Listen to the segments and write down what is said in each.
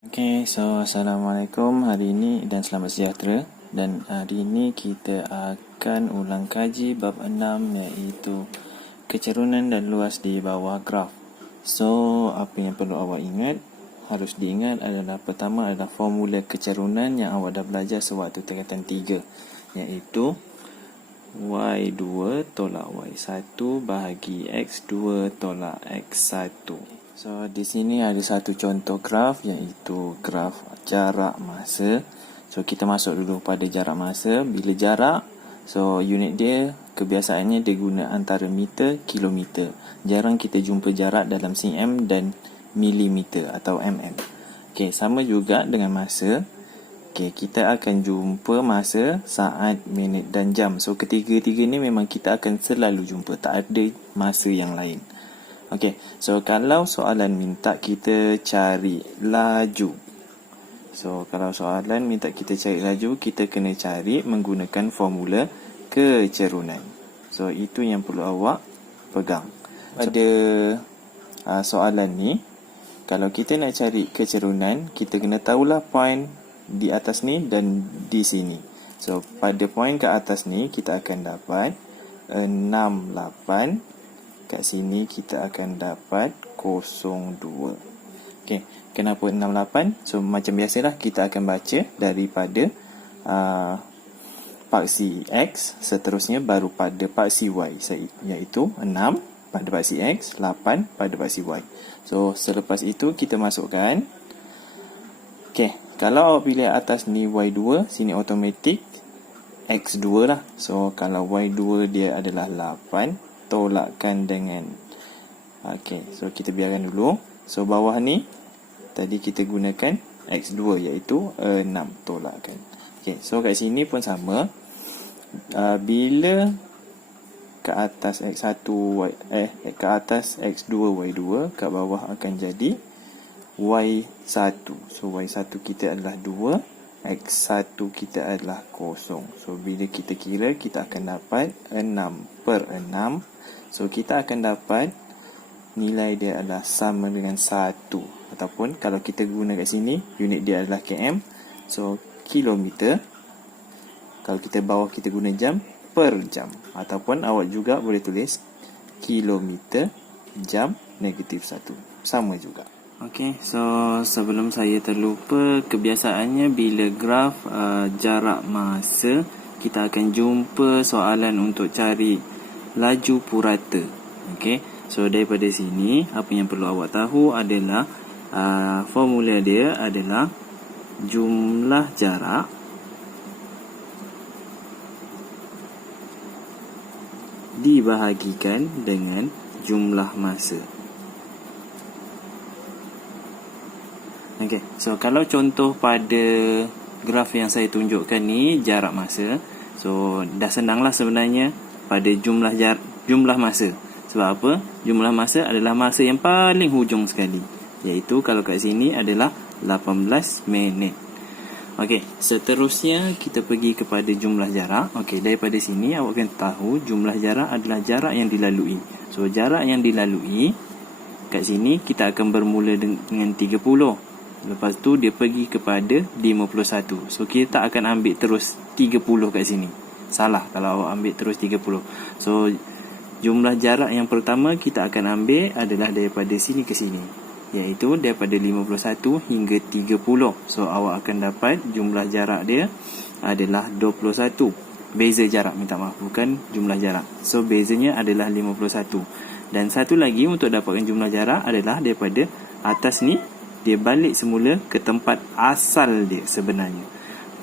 Assalamualaikum hari ini dan selamat sejahtera. Dan hari ini kita akan ulang kaji bab 6 iaitu kecerunan dan luas di bawah graf. So, apa yang perlu awak ingat? Harus diingat adalah pertama adalah formula kecerunan yang awak dah belajar sewaktu tingkatan 3, iaitu Y2 tolak Y1 bahagi X2 tolak X1. So, di sini ada satu contoh graf iaitu graf jarak masa. So, kita masuk dulu pada jarak masa. Bila jarak, so unit dia kebiasaannya dia guna antara meter, kilometer. Jarang kita jumpa jarak dalam cm dan milimeter atau mm. Okey, sama juga dengan masa. Okey, kita akan jumpa masa, saat, minit dan jam. So, ketiga-tiga ni memang kita akan selalu jumpa. Tak ada masa yang lain. Okey, so kalau soalan minta kita cari laju. So, kalau soalan minta kita cari laju, kita kena cari menggunakan formula kecerunan. So, itu yang perlu awak pegang. Pada soalan ni, kalau kita nak cari kecerunan, kita kena tahulah point di atas ni dan di sini. So, pada point ke atas ni, kita akan dapat 68. Kat sini kita akan dapat 02. Okey, kenapa 68? So, macam biasalah kita akan baca daripada paksi X, seterusnya baru pada paksi Y, iaitu 6 pada paksi X, 8 pada paksi Y. So, selepas itu kita masukkan. Okey, kalau awak pilih atas ni Y2, sini automatik X2 lah. So, kalau Y2 dia adalah 8, tolakkan dengan so kita biarkan dulu. So, bawah ni tadi kita gunakan X2 iaitu 6, tolakkan. So kat sini pun sama. Bila ke atas X1 ke atas X2 Y2, kat bawah akan jadi Y1. So, Y1 kita adalah 2, X1 kita adalah 0. So, bila kita kira, kita akan dapat 6/6. So, kita akan dapat nilai dia adalah sama dengan 1. Ataupun kalau kita guna kat sini, unit dia adalah km. So, kilometer. Kalau kita bawah kita guna jam, per jam. Ataupun awak juga boleh tulis kilometer jam -1. Sama juga. Okey, so sebelum saya terlupa, kebiasaannya bila graf jarak masa, kita akan jumpa soalan untuk cari laju purata. Okey, so daripada sini apa yang perlu awak tahu adalah formula dia adalah jumlah jarak dibahagikan dengan jumlah masa. Okey, so kalau contoh pada graf yang saya tunjukkan ni jarak masa, so dah senanglah sebenarnya pada jumlah masa. Sebab apa? Jumlah masa adalah masa yang paling hujung sekali, iaitu kalau kat sini adalah 18 minit. Okey, seterusnya kita pergi kepada jumlah jarak. Okey, daripada sini awak akan tahu jumlah jarak adalah jarak yang dilalui. So, jarak yang dilalui kat sini kita akan bermula dengan 30. Lepas tu dia pergi kepada 51. So, kita tak akan ambil terus 30 kat sini. Salah kalau awak ambil terus 30. So, jumlah jarak yang pertama kita akan ambil adalah daripada sini ke sini, iaitu daripada 51 hingga 30. So, awak akan dapat jumlah jarak dia adalah 21. Beza jarak, minta maaf, bukan jumlah jarak. So, bezanya adalah 51. Dan satu lagi untuk dapatkan jumlah jarak adalah daripada atas ni, dia balik semula ke tempat asal dia sebenarnya.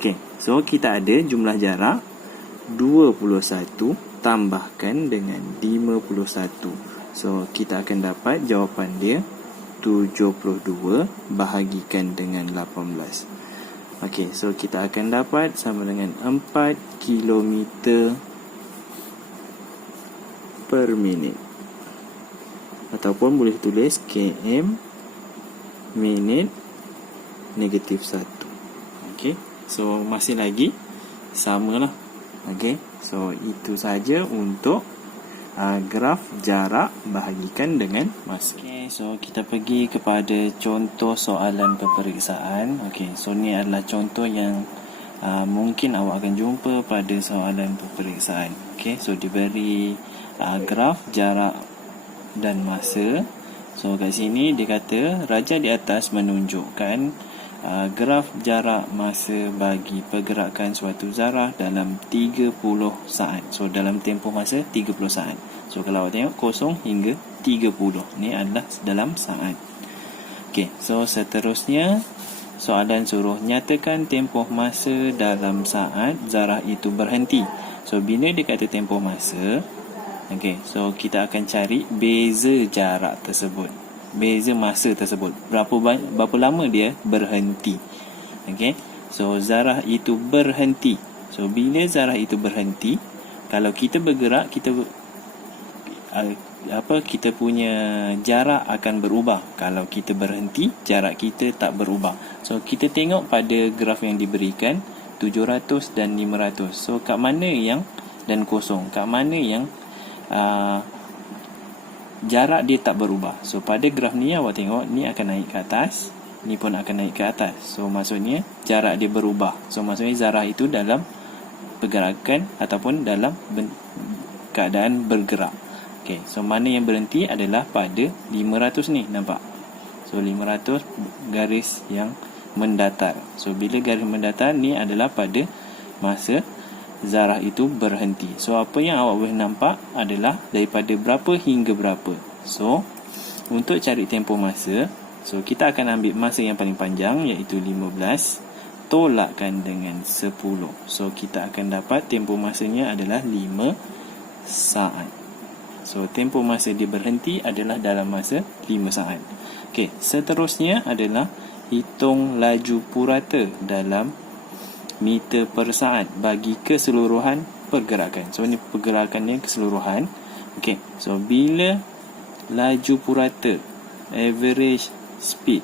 Okey, so kita ada jumlah jarak 21 tambahkan dengan 51. So, kita akan dapat jawapan dia 72 bahagikan dengan 18. Okey, so kita akan dapat sama dengan 4 kilometer per minit. Ataupun boleh tulis km minit -1. Okey, so masih lagi samalah. Okey, so itu saja untuk graf jarak bahagikan dengan masa. Okay, so kita pergi kepada contoh soalan peperiksaan. Okay, so ni adalah contoh yang mungkin awak akan jumpa pada soalan peperiksaan. Okay, so diberi graf jarak dan masa. So kat sini dia kata raja di atas menunjukkan graf jarak masa bagi pergerakan suatu zarah dalam 30 saat. So dalam tempoh masa 30 saat. So kalau awak tengok 0 hingga 30 ni adalah dalam saat. Okey, so seterusnya soalan suruh nyatakan tempoh masa dalam saat zarah itu berhenti. So bila dia kata tempoh masa, okey, so kita akan cari beza jarak tersebut, beza masa tersebut, berapa lama dia berhenti. Okey, so zarah itu berhenti. So bila zarah itu berhenti, kalau kita bergerak, kita punya jarak akan berubah. Kalau kita berhenti, jarak kita tak berubah. So kita tengok pada graf yang diberikan 700 dan 500. So kat mana yang dan kosong, kat mana yang jarak dia tak berubah. So pada graf ni awak tengok, ni akan naik ke atas, ni pun akan naik ke atas. So maksudnya jarak dia berubah. So maksudnya zarah itu dalam pergerakan ataupun dalam keadaan bergerak. Okay, so mana yang berhenti adalah pada 500 ni, nampak? So 500 garis yang mendatar. So bila garis mendatar ni adalah pada masa zarah itu berhenti. So apa yang awak boleh nampak adalah daripada berapa hingga berapa. So untuk cari tempoh masa, so kita akan ambil masa yang paling panjang, iaitu 15, tolakkan dengan 10. So kita akan dapat tempoh masanya adalah 5 saat. So tempoh masa dia berhenti adalah dalam masa 5 saat. Okey, seterusnya adalah hitung laju purata dalam meter per saat bagi keseluruhan pergerakan. So ni pergerakan ni keseluruhan. Okey, so bila laju purata, average speed,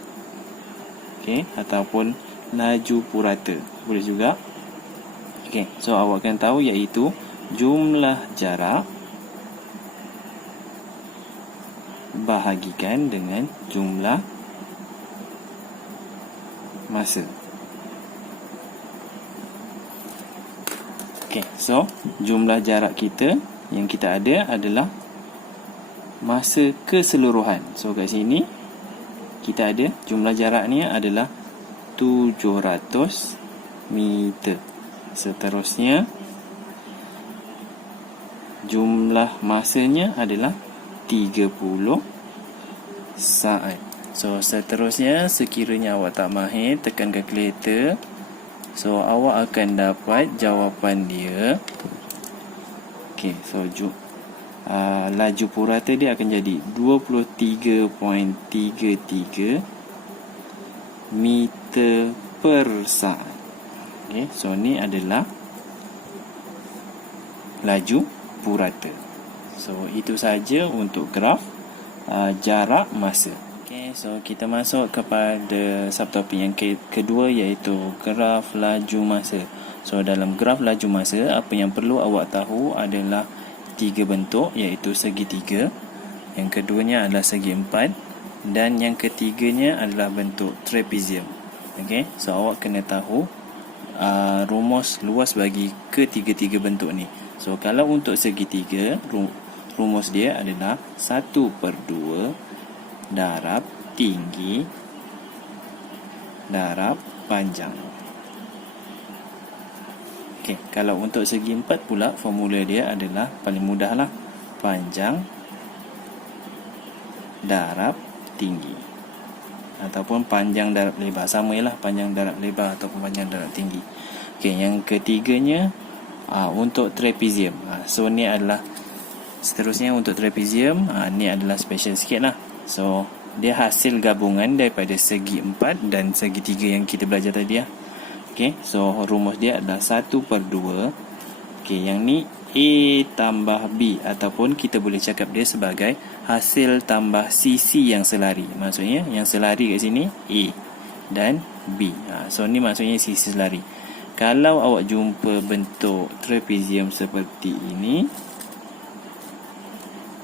okey, ataupun laju purata boleh juga. Okey, so awak akan tahu iaitu jumlah jarak bahagikan dengan jumlah masa. Okay, so jumlah jarak kita yang kita ada adalah masa keseluruhan. So kat sini kita ada jumlah jarak ni adalah 700 meter. Seterusnya jumlah masanya adalah 30 saat. So seterusnya, sekiranya awak tak mahir tekan kalkulator, so awak akan dapat jawapan dia. Okay, so laju purata dia akan jadi 23.33 meter per saat. Okay, so ni adalah laju purata. So itu saja untuk graf jarak masa. Okay, so kita masuk kepada subtopik yang kedua, iaitu graf laju masa. So dalam graf laju masa, apa yang perlu awak tahu adalah 3 bentuk, iaitu segitiga, yang keduanya adalah segi empat, dan yang ketiganya adalah bentuk trapezium. Okay, so awak kena tahu rumus luas bagi ketiga-tiga bentuk ni. So kalau untuk segitiga, rumus dia adalah 1/2 darab tinggi darab panjang. Okey, kalau untuk segi empat pula, formula dia adalah paling mudah lah, panjang darab tinggi, ataupun panjang darab lebar. Sama lah, panjang darab lebar ataupun panjang darab tinggi. Okey, yang ketiganya untuk trapezium. So ni adalah seterusnya untuk trapezium. Ni adalah special sikit lah. So dia hasil gabungan daripada segi 4 dan segi 3 yang kita belajar tadi lah. Okay, so rumus dia adalah 1/2. Okay, yang ni A tambah B, ataupun kita boleh cakap dia sebagai hasil tambah sisi yang selari. Maksudnya yang selari kat sini A dan B. So ni maksudnya sisi selari. Kalau awak jumpa bentuk trapezium seperti ini,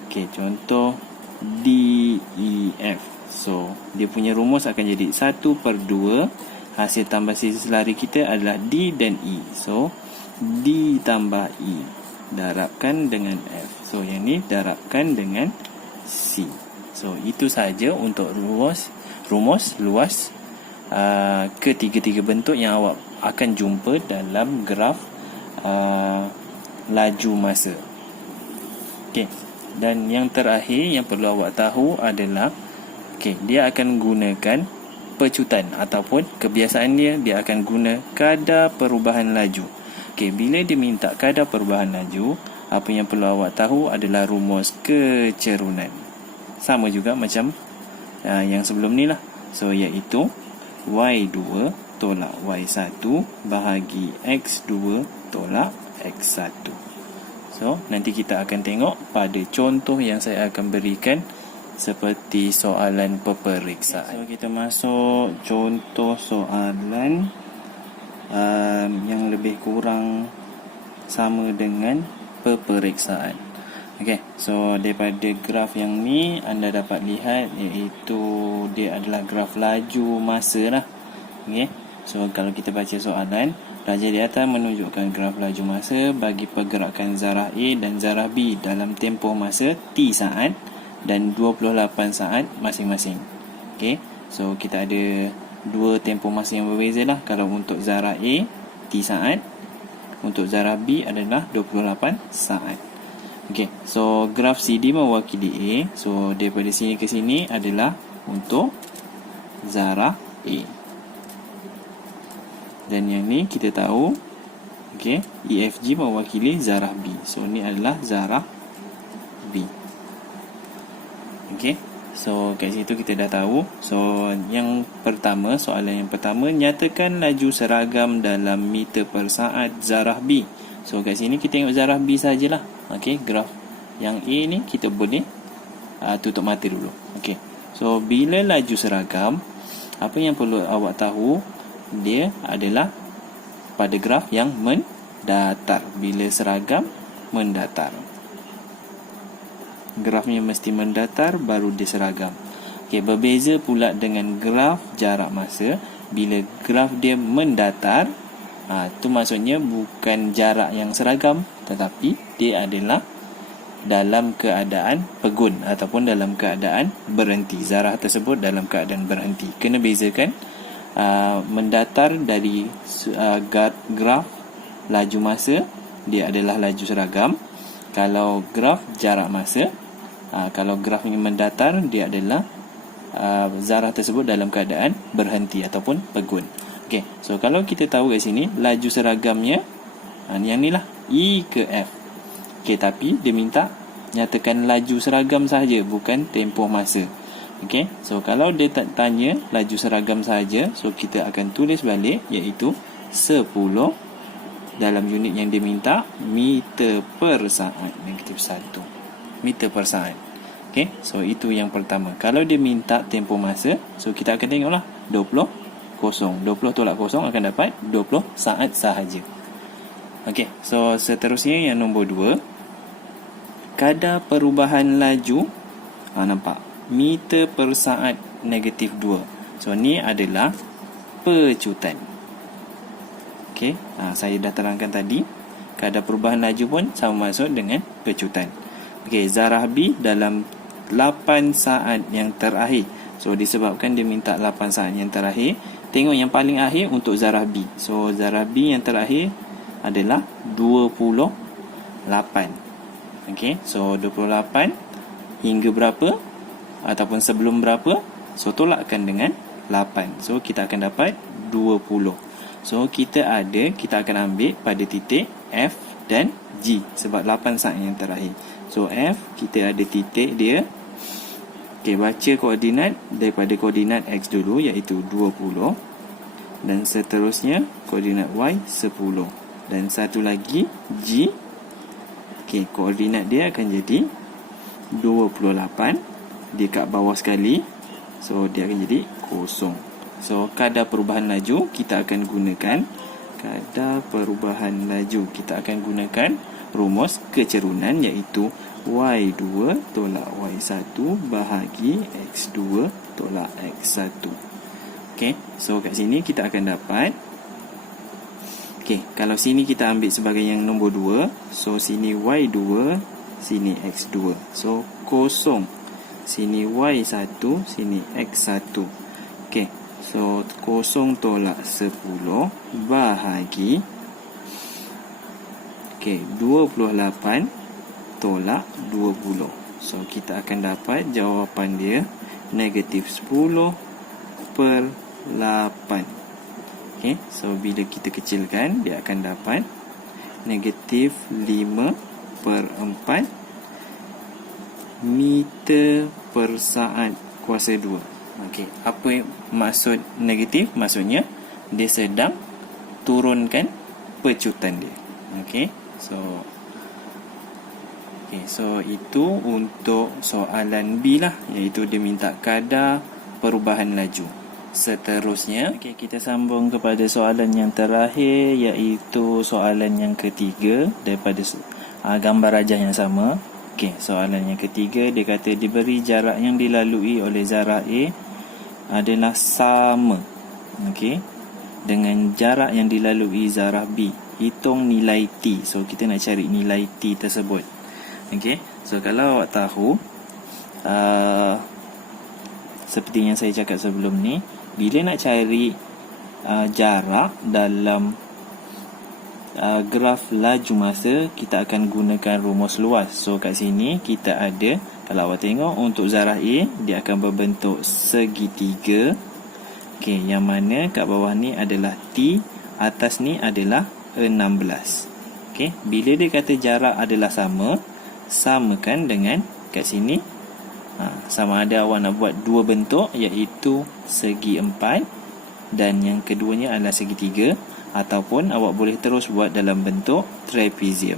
Okey, contoh DEF. So, dia punya rumus akan jadi 1/2 hasil tambah sisi selari kita adalah D dan E. So, D tambah E darabkan dengan F. So, yang ni darabkan dengan C. So, itu sahaja untuk rumus luas ketiga-tiga bentuk yang awak akan jumpa dalam graf laju masa. Okey. Dan yang terakhir yang perlu awak tahu adalah dia akan gunakan pecutan ataupun kebiasaan dia akan guna kadar perubahan laju. Bila dia minta kadar perubahan laju, apa yang perlu awak tahu adalah rumus kecerunan. Sama juga macam yang sebelum ni lah. So, iaitu Y2 tolak Y1 bahagi X2 tolak X1. So, nanti kita akan tengok pada contoh yang saya akan berikan seperti soalan peperiksaan. So, kita masuk contoh soalan yang lebih kurang sama dengan peperiksaan. Okey, so daripada graf yang ni anda dapat lihat iaitu dia adalah graf laju masa lah. Okey, so kalau kita baca soalan, raja di atas menunjukkan graf laju masa bagi pergerakan zarah A dan zarah B dalam tempoh masa T saat dan 28 saat masing-masing. Okey, so kita ada dua tempoh masa yang berbeza lah. Kalau untuk zarah A T saat, untuk zarah B adalah 28 saat. Okey, so graf CD mewakili A. So daripada sini ke sini adalah untuk zarah A. Dan yang ni kita tahu EFG mewakili zarah B. So ni adalah zarah B. Okey, so kat situ kita dah tahu. So yang pertama, soalan yang pertama, nyatakan laju seragam dalam meter per saat zarah B. So kat sini kita tengok zarah B sajalah. Okey, graf yang A ni kita boleh tutup mata dulu. Okey, so bila laju seragam, apa yang perlu awak tahu, dia adalah pada graf yang mendatar. Bila seragam mendatar, grafnya mesti mendatar baru dia seragam. Okey, berbeza pula dengan graf jarak masa. Bila graf dia mendatar, tu maksudnya bukan jarak yang seragam, tetapi dia adalah dalam keadaan pegun ataupun dalam keadaan berhenti. Zarah tersebut dalam keadaan berhenti. Kena bezakan mendatar dari graf laju masa, dia adalah laju seragam. Kalau graf jarak masa, kalau graf ini mendatar, dia adalah zarah tersebut dalam keadaan berhenti ataupun pegun. Okey, so kalau kita tahu kat sini laju seragamnya yang ni lah, E ke F. Okey, tapi dia minta nyatakan laju seragam sahaja, bukan tempoh masa. Okey, so kalau dia tak tanya laju seragam sahaja, so kita akan tulis balik iaitu 10 dalam unit yang dia minta, meter per saat, negatif 1 meter per saat. Okey, so itu yang pertama. Kalau dia minta tempoh masa, so kita akan tengoklah 20 tolak 0 akan dapat 20 saat sahaja. Okey, so seterusnya yang nombor 2, kadar perubahan laju, nampak, meter per saat negatif 2. So ni adalah pecutan. Okey, saya dah terangkan tadi, kadar perubahan laju pun sama maksud dengan pecutan. Okey, zarah B dalam 8 saat yang terakhir. So disebabkan dia minta 8 saat yang terakhir, tengok yang paling akhir untuk zarah B. So zarah B yang terakhir adalah 28. Okey, so 28 hingga berapa ataupun sebelum berapa, so tolakkan dengan 8. So kita akan dapat 20. So kita akan ambil pada titik F dan G sebab 8 saat yang terakhir. So F kita ada titik dia. Okey, baca koordinat daripada koordinat X dulu iaitu 20, dan seterusnya koordinat Y 10, dan satu lagi G. Okey, koordinat dia akan jadi 28, dia kat bawah sekali, so dia akan jadi 0. So kadar perubahan laju kita akan gunakan rumus kecerunan iaitu Y2 tolak Y1 bahagi X2 tolak X1. Okey, so kat sini kita akan dapat, okey, kalau sini kita ambil sebagai yang nombor 2, so sini Y2, sini X2. So kosong, sini Y1, sini X1. Okey, so kosong tolak 10 bahagi, okey, 28 tolak 20. So kita akan dapat jawapan dia negatif 10 per 8. Okay, so bila kita kecilkan, dia akan dapat negatif 5 per 4 meter per saat kuasa 2. Okay, apa maksud negatif? Maksudnya dia sedang turunkan pecutan dia. Okay, so itu untuk soalan B lah, iaitu dia minta kadar perubahan laju. Seterusnya, kita sambung kepada soalan yang terakhir, iaitu soalan yang ketiga daripada gambar rajah yang sama. Soalan yang ketiga, dia kata diberi jarak yang dilalui oleh zarah A adalah sama dengan jarak yang dilalui zarah B. Hitung nilai T. So kita nak cari nilai T tersebut. So kalau awak tahu, seperti yang saya cakap sebelum ni, bila nak cari jarak dalam graf laju masa, kita akan gunakan rumus luas. So kat sini kita ada, kalau awak tengok, untuk zarah A, dia akan berbentuk segitiga. Yang mana kat bawah ni adalah T, atas ni adalah 16. Bila dia kata jarak adalah sama, samakan dengan kat sini, sama ada awak nak buat dua bentuk, iaitu segi 4 dan yang keduanya adalah segitiga, ataupun awak boleh terus buat dalam bentuk trapezium.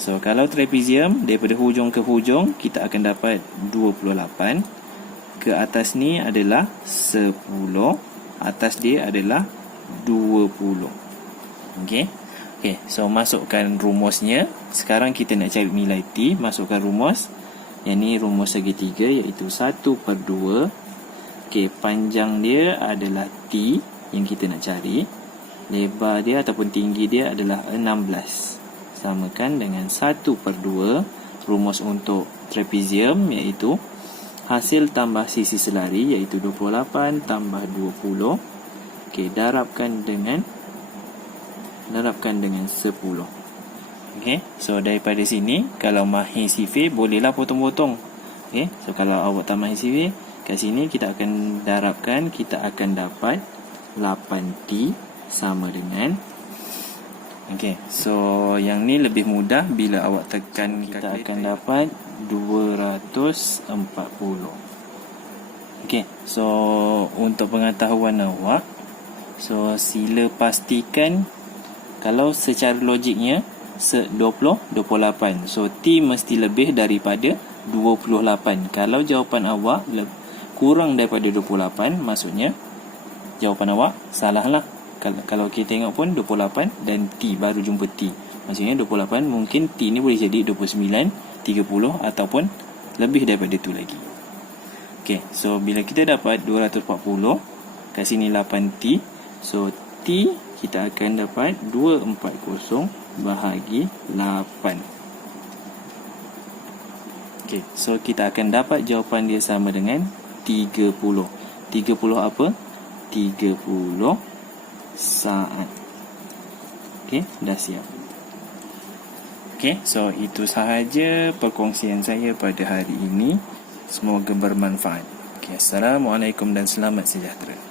So kalau trapezium, daripada hujung ke hujung kita akan dapat 28. Ke atas ni adalah 10, atas dia adalah 20. So masukkan rumusnya. Sekarang kita nak cari nilai T. Masukkan rumus. Yang ni rumus segitiga, iaitu 1/2. Panjang dia adalah T yang kita nak cari. Lebar dia ataupun tinggi dia adalah 16. Samakan dengan 1/2. Rumus untuk trapezium, iaitu hasil tambah sisi selari, iaitu 28 tambah 20. Darabkan dengan 10. So daripada sini, kalau mahir sifir, bolehlah potong-potong. So kalau awak tak mahir sifir, kat sini kita akan darabkan, kita akan dapat 8T sama dengan, so yang ni lebih mudah bila awak tekan, kita akan dapat 240. So untuk pengetahuan awak, so sila pastikan, kalau secara logiknya 28, so T mesti lebih daripada 28. Kalau jawapan awak kurang daripada 28, maksudnya jawapan awak salah lah. Kalau kita tengok pun 28 dan T, baru jumpa T, maksudnya 28, mungkin T ni boleh jadi 29, 30 ataupun lebih daripada itu lagi. So bila kita dapat 240, kat sini 8T, so T kita akan dapat 240 bahagi 8. So kita akan dapat jawapan dia sama dengan 30. 30 apa? 30 saat. Dah siap. So itu sahaja perkongsian saya pada hari ini. Semoga bermanfaat. Assalamualaikum dan selamat sejahtera.